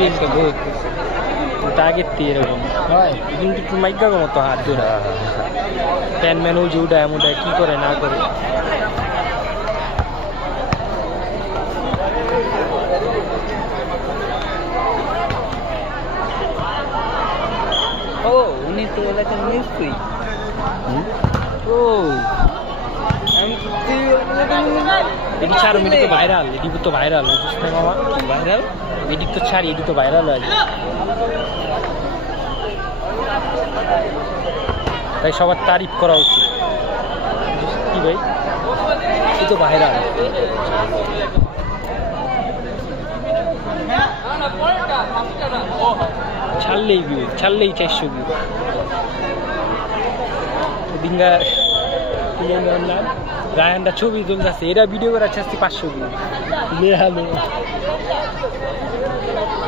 piece বহুত আগের দিয়ে এরকম কিন্তু একটু মাইকা মতো হাত ধরে প্যান ম্যান ওই যে উঠায় এমন কি করে না করে ও উনি তো এলাকার মিস্ত্রি ও এটি ছাড়ো এটি তো ভাইরাল এটি তো ভাইরাল মামা ভাইরাল এটি তো ছাড়ি এটি তো ভাইরাল হয় তাই সবার তারিফ করা উচিত কি ভাই এ তো ভাইরাল ছাড়লেই ভিউ ছাড়লেই 400 ভিউ ডিঙ্গা রায়হানটা ছবি তুলতেছে এরা ভিডিও করার 500 ভিউ